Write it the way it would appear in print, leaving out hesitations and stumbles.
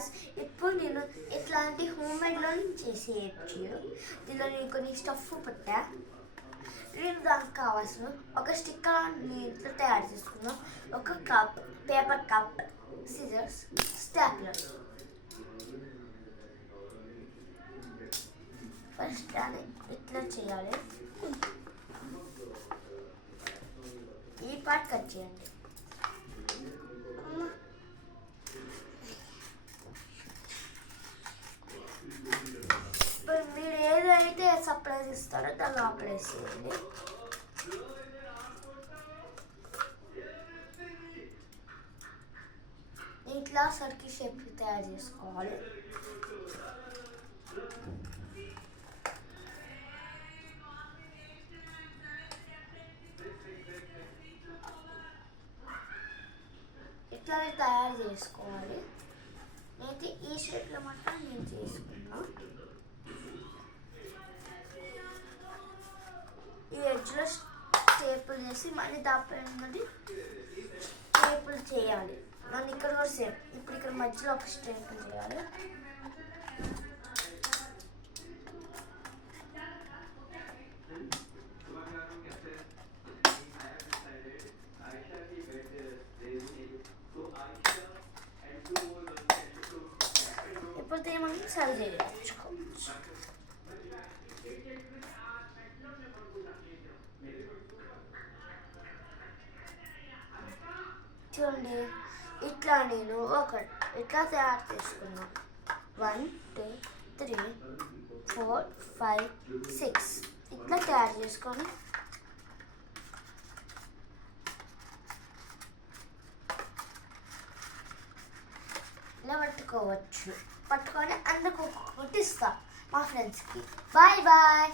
Guys, ఇప్పుడు నేను ఇట్లాంటి హోమ్మేడ్లో చేసేయచ్చు. దీనిలో నేను కొన్ని స్టఫ్ పెట్టా. నేను దానికి కావాల్సిన ఒక స్టిక్కర్ నీటితో తయారు చేసుకున్నాం, ఒక cup, paper cup, scissors, stapler. First దాన్ని ఇట్లా చేయాలి. ఈ పార్ట్ కట్ చేయండి. ఇప్పుడు మీరు ఏదైతే సర్ప్రైజ్ ఇస్తారో దాన్ని అప్లై చేయండి. ఇట్లా సర్కిల్ షేప్ తయారు చేసుకోవాలి. ఇట్లా తయారు చేసుకోవాలి. అయితే ఈ షేప్లో మాత్రం నేను చేసుకున్నా. ఈ ఎడ్జ్లో స్టేపుల్ చేసి మళ్ళీ దాపైన స్టేపుల్ చేయాలి. నన్ను ఇక్కడ కూడా సేమ్. ఇప్పుడు ఇక్కడ మధ్యలో ఒక స్టేపుల్ చేయాలి. ఇప్పుడు మనం సర్వ్ చేయవచ్చు. చూడండి, ఇట్లా నేను ఇట్లా తయారు చేసుకున్నాను. 1 2 3 4 5 6 ఇట్లా తయారు చేసుకొని ఇలా పట్టుకోవచ్చు. పట్టుకొని అందరికి ఒక్కొక్కటి ఇస్తా మా ఫ్రెండ్స్కి. Bye bye.